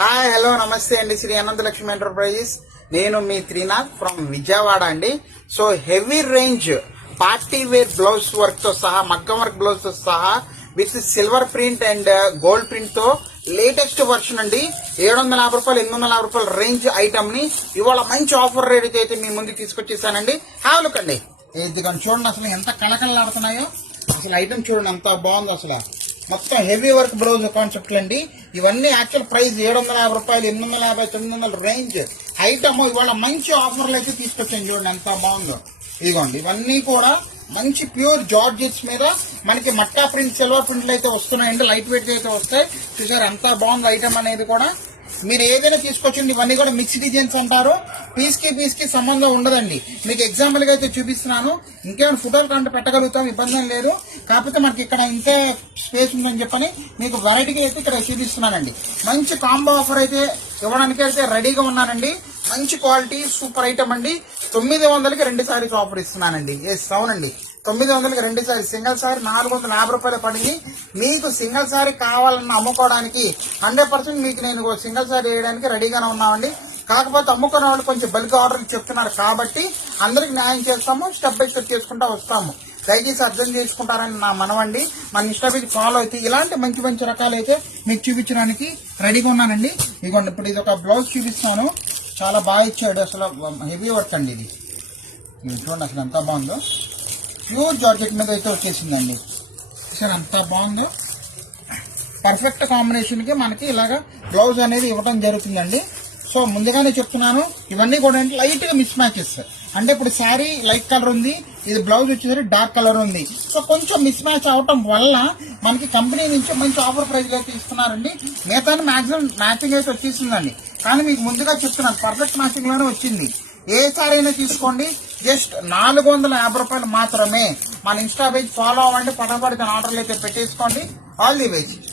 Hi hello నమస్తే అండి. Sri Anantalakshmi enterprises. నేను మీ త్రినాథ్ ఫ్రమ్ విజయవాడ అండి. So heavy range party wear blouse work తో సహా, మగ్గం వర్క్ బ్లౌజ్ తో సహా with silver print and gold print తో లేటెస్ట్ వర్షన్ అండి. 750 రూపాయలు 850 రూపాయల రేంజ్ ఐటమ్ ని ఇవాళ మంచి ఆఫర్ రేట్ అయితే మీ ముందుకు తీసుకొచ్చేసానండి. హ్యావ్ లుక్ అండి. ఇది చూడండి అసలు ఎంత కళకళలాడుతున్నాయో. అసలు ఐటమ్ చూడండి ఎంత బాగుందో. అసలు మొత్తం హెవీ వర్క్ బ్లౌజ్ కాన్సెప్ట్లు అండి. ఇవన్నీ యాక్చువల్ ప్రైస్ 750 రూపాయలు 850 900 రేంజ్ ఐటమ్ ఇవాళ మంచి ఆఫర్లు అయితే తీసుకొచ్చాను. చూడండి ఎంత బాగుందో. ఇదిగోండి ఇవన్నీ కూడా మంచి ప్యూర్ జార్జెట్స్ మీద మనకి మట్టా ప్రింట్ సిల్వర్ ప్రింట్లు అయితే వస్తున్నాయండి. లైట్ వెయిట్ అయితే వస్తాయి. చూసారు ఎంత బాగుంది ఐటమ్ అనేది కూడా. మీరు ఏదైనా తీసుకొచ్చండి. ఇవన్నీ కూడా మిక్స్ డిజైన్స్ అంటారు. పీస్ కి సంబంధం ఉండదండి. మీకు ఎగ్జాంపుల్ గా అయితే చూపిస్తున్నాను. ఇంకేమైనా ఫోటోలు కంటే పెట్టగలుగుతాం, ఇబ్బంది లేదు. కాకపోతే మనకి ఇక్కడ ఇంతే స్పేస్ ఉందని చెప్పని మీకు వెరైటీగా అయితే ఇక్కడ చూపిస్తున్నానండి. మంచి కాంబో ఆఫర్ అయితే ఇవ్వడానికి అయితే రెడీగా ఉన్నానండి. మంచి క్వాలిటీ సూపర్ ఐటమ్ అండి. 900కి 2 సారీస్ ఆఫర్ ఇస్తున్నానండి. ఎస్ అవునండి, 900కి 2 సారీ. సింగిల్ సారీ 450 రూపాయలు పడింది. మీకు సింగిల్ సారీ కావాలన్న అమ్ముకోవడానికి 100% మీకు నేను సింగిల్ సారీ వేయడానికి రెడీగానే ఉన్నామండి. కాకపోతే అమ్ముకునే వాళ్ళు కొంచెం బల్క్ ఆర్డర్ చెప్తున్నారు కాబట్టి అందరికి న్యాయం చేస్తాము. స్టెప్ బై స్టెప్ చేసుకుంటూ వస్తాము. దయచేసి అర్థం చేసుకుంటారని నా మనవండి. మన ఇన్స్టా పేజ్ ఫాలో అయితే ఇలాంటి మంచి మంచి రకాలు అయితే మీకు చూపించడానికి రెడీగా ఉన్నానండి. ఇదిగోండి ఇప్పుడు ఇది ఒక బ్లౌజ్ చూపిస్తాను. చాలా బాగా ఇచ్చాడు. అసలు హెవీ వర్క్ అండి ఇది. చూడండి అసలు ఎంత బాగుందో. ప్యూర్ జార్జెట్ మీద అయితే వచ్చేసిందండి. సార్ ఎంత బాగుందో. పర్ఫెక్ట్ కాంబినేషన్ కి మనకి ఇలాగా బ్లౌజ్ అనేది ఇవ్వడం జరుగుతుందండి. సో ముందుగానే చెప్తున్నాను, ఇవన్నీ కూడా లైట్ గా మిస్ మ్యాచెస్. అంటే ఇప్పుడు శారీ లైట్ కలర్ ఉంది, ఇది బ్లౌజ్ వచ్చేసరికి డార్క్ కలర్ ఉంది. సో కొంచెం మిస్ మ్యాచ్ అవటం వల్ల మనకి కంపెనీ నుంచి మంచి ఆఫర్ ప్రైస్ అయితే ఇస్తున్నారండి. మిగతా మాక్సిమం మ్యాచింగ్ అయితే వచ్చేసిందండి. కానీ మీకు ముందుగా చెప్తున్నాను, పర్ఫెక్ట్ మ్యాచింగ్ లోనే వచ్చింది. ఏ సారీ అయినా తీసుకోండి, జస్ట్ 450 రూపాయలు మాత్రమే. మన ఇన్స్టా పేజ్ ఫాలో అవ్వండి. పటాపడితే ఆర్డర్లు అయితే పెట్టేసుకోండి. All the best.